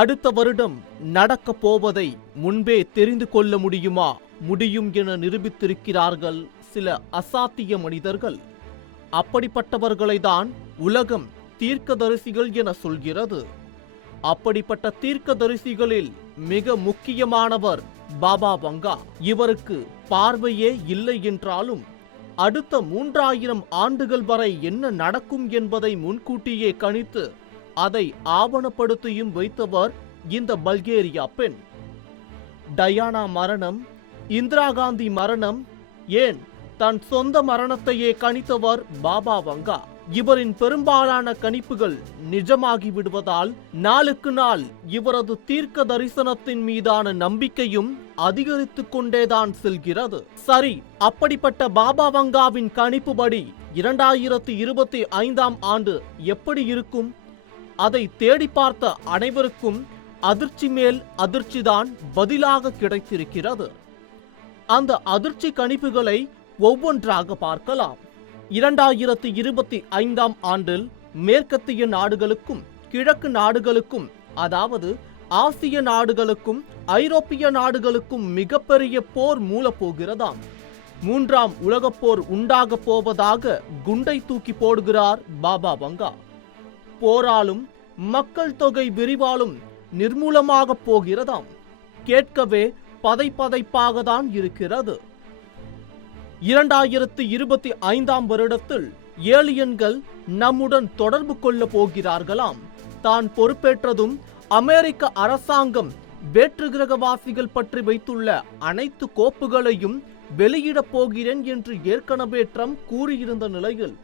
அடுத்த வருடம் நடக்கப் போவதை முன்பே தெரிந்து கொள்ள முடியுமா? முடியும் என நிரூபித்திருக்கிறார்கள் சில அசாத்திய மனிதர்கள். அப்படிப்பட்டவர்களை தான் உலகம் தீர்க்கதரிசிகள் என சொல்கிறது. அப்படிப்பட்ட தீர்க்கதரிசிகளில் மிக முக்கியமானவர் பாபா வங்கா. இவருக்கு பார்வையே இல்லை என்றாலும் அடுத்த 3000 ஆண்டுகள் வரை என்ன நடக்கும் என்பதை முன்கூட்டியே கணித்து அதை ஆவணப்படுத்தியும் வைத்தவர் இந்த பல்கேரியா பெண். டயானா மரணம், இந்திரா காந்தி மரணம், ஏன் தன் சொந்த மரணத்தையே கணித்தவர் பாபா வங்கா. இவரின் பெரும்பாலான கணிப்புகள் நிஜமாகி விடுவதால் நாளுக்கு நாள் இவரது தீர்க்க தரிசனத்தின் மீதான நம்பிக்கையும் அதிகரித்துக் கொண்டேதான் செல்கிறது. சரி, அப்படிப்பட்ட பாபா வங்காவின் கணிப்புபடி 2025ஆம் ஆண்டு எப்படி இருக்கும்? அதை தேடி பார்த்த அனைவருக்கும் அதிர்ச்சி மேல் அதிர்ச்சிதான் பதிலாக கிடைத்திருக்கிறது. அந்த அதிர்ச்சி கணிப்புகளை ஒவ்வொன்றாக பார்க்கலாம். 2025ஆம் ஆண்டில் மேற்கத்திய நாடுகளுக்கும் கிழக்கு நாடுகளுக்கும், அதாவது ஆசிய நாடுகளுக்கும் ஐரோப்பிய நாடுகளுக்கும் மிகப்பெரிய போர் மூலப்போகிறதாம். 3ஆம் உலகப் போர் உண்டாக போவதாக குண்டை தூக்கி போடுகிறார் பாபா வங்கா. போராலும் மக்கள் தொகை விரிவாலும் நிர்மூலமாக போகிறதாம். கேட்கவே பதைப்பதைப்பாக தான் இருக்கிறது. 2025ஆம் வருடத்தில் ஏலியன்கள் நம்முடன் தொடர்பு கொள்ள போகிறார்களாம். தான் பொறுப்பேற்றதும் அமெரிக்க அரசாங்கம் வேற்று கிரகவாசிகள் பற்றி வைத்துள்ள அனைத்து கோப்புகளையும் வெளியிடப் போகிறேன் என்று ஏற்கனவே ட்ரம்ப் கூறியிருந்த நிலையில்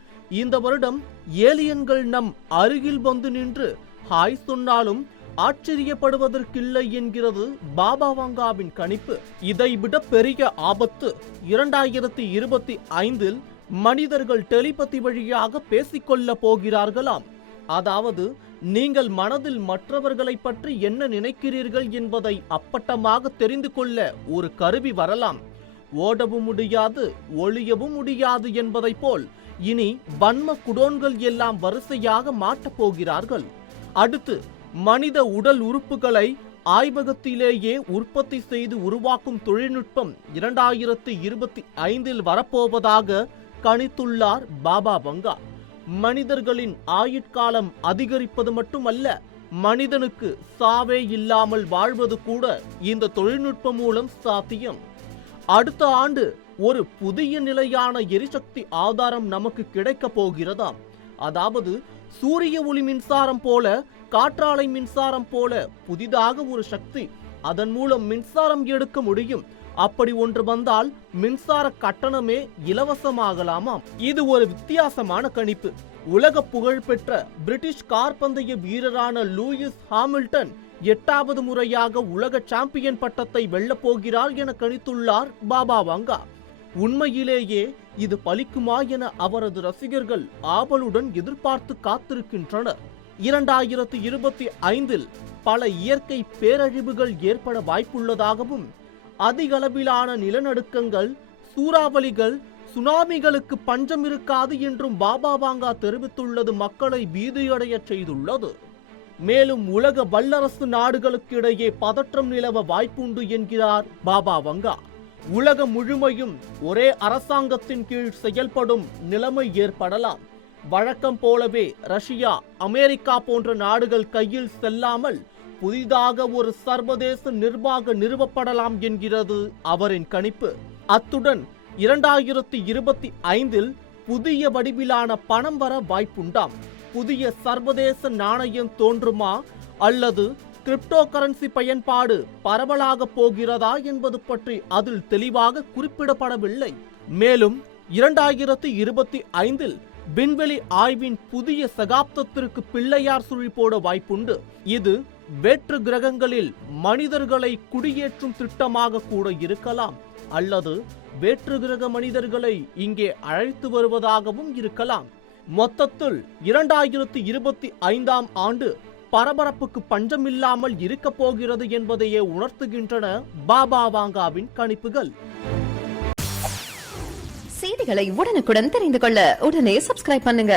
இந்த வருடம் ஏலியன்கள் நம் அருகில் வந்து நின்று ஹாய் சொன்னாலும் ஆச்சரியப்படுவதற்கில்லை என்கிறது பாபா வங்காவின் கணிப்பு. இதைவிட பெரிய ஆபத்து 2025இல் மனிதர்கள் டெலிபதி வழியாக பேசிக்கொள்ள போகிறார்களாம். அதாவது நீங்கள் மனதில் மற்றவர்களை பற்றி என்ன நினைக்கிறீர்கள் என்பதை அப்பட்டமாக தெரிந்து கொள்ள ஒரு கருவி வரலாம். ஓடவும் முடியாது, ஒளியவும் முடியாது என்பதை போல் இனி வன்ம குடோன்கள் எல்லாம் வரிசையாக மாட்டப் போகிறார்கள். அடுத்து மனித உடல் உறுப்புகளை ஆய்வகத்திலேயே உற்பத்தி செய்து உருவாக்கும் தொழில்நுட்பம் 2025இல் வரப்போவதாக கணித்துள்ளார் பாபா வங்கா. மனிதர்களின் ஆயுட்காலம் அதிகரிப்பது மட்டுமல்ல, மனிதனுக்கு சாவே இல்லாமல் வாழ்வது கூட இந்த தொழில்நுட்பம் மூலம் சாத்தியம். அடுத்த ஆண்டு ஒரு புதிய நிலையான எரிசக்தி ஆதாரம் நமக்கு கிடைக்க போகிறதாம். அதாவது சூரிய ஒளி மின்சாரம் போல, காற்றாலை மின்சாரம் போல புதிதாக ஒரு சக்தி. அதன் மூலம் மின்சாரம் எடுக்க முடியும். அப்படி ஒன்று வந்தால் மின்சார கட்டணமே இலவசமாகலாமாம். இது ஒரு வித்தியாசமான கணிப்பு. உலக புகழ்பெற்ற பிரிட்டிஷ் காற்பந்தய வீரரான லூயிஸ் ஹாமில்டன் 8வது முறையாக உலக சாம்பியன் பட்டத்தை வெல்லப் போகிறார் என கணித்துள்ளார் பாபா வங்கா. உண்மையிலேயே இது பலிக்குமா என அவரது ரசிகர்கள் ஆவலுடன் எதிர்பார்த்து காத்திருக்கின்றனர். 2025இல் பல இயற்கை பேரழிவுகள் ஏற்பட வாய்ப்புள்ளதாகவும், அதிக அளவிலான நிலநடுக்கங்கள், சூறாவளிகள், சுனாமிகளுக்கு பஞ்சம் இருக்காது என்றும் பாபா வங்கா தெரிவித்துள்ளது மக்களை பீதியடைய செய்துள்ளது. மேலும் உலக வல்லரசு நாடுகளுக்கு இடையே பதற்றம் நிலவ வாய்ப்புண்டு என்கிறார் பாபா வங்கா. உலகம் முழுமையும் ஒரே அரசாங்கத்தின் கீழ் செயல்படும் நிலைமை ஏற்படலாம். வழக்கம் போலவே ரஷ்யா, அமெரிக்கா போன்ற நாடுகள் கையில் செல்லாமல் புதிதாக ஒரு சர்வதேச நிர்வாக நிறுவப்படலாம் என்கிறது அவரின் கணிப்பு. அத்துடன் 2025இல் புதிய வடிவிலான பணம் வர வாய்ப்புண்டாம். புதிய சர்வதேச நாணயம் தோன்றுமா அல்லது கிரிப்டோ கரன்சி பயன்பாடு பரவலாக போகிறதா என்பது பற்றி அதில் தெளிவாக குறிப்பிடப்படவில்லை. மேலும் 2025இல் விண்வெளி ஆய்வின் புதிய சகாப்தத்திற்கு பிள்ளையார் சுழி போட வாய்ப்புண்டு. இது வேற்று கிரகங்களில் மனிதர்களை குடியேற்றும் திட்டமாக கூட இருக்கலாம், அல்லது வேற்று கிரக மனிதர்களை இங்கே அழைத்து வருவதாகவும் இருக்கலாம். மொத்தத்தில் 2025ஆம் ஆண்டு பரபரப்புக்கு பஞ்சமில்லாமல் இருக்க போகிறது என்பதையே உணர்த்துகின்றன பாபா வங்காவின் கணிப்புகள். செய்திகளை உடனுக்குடன் தெரிந்து கொள்ள உடனே சப்ஸ்கிரைப் பண்ணுங்க.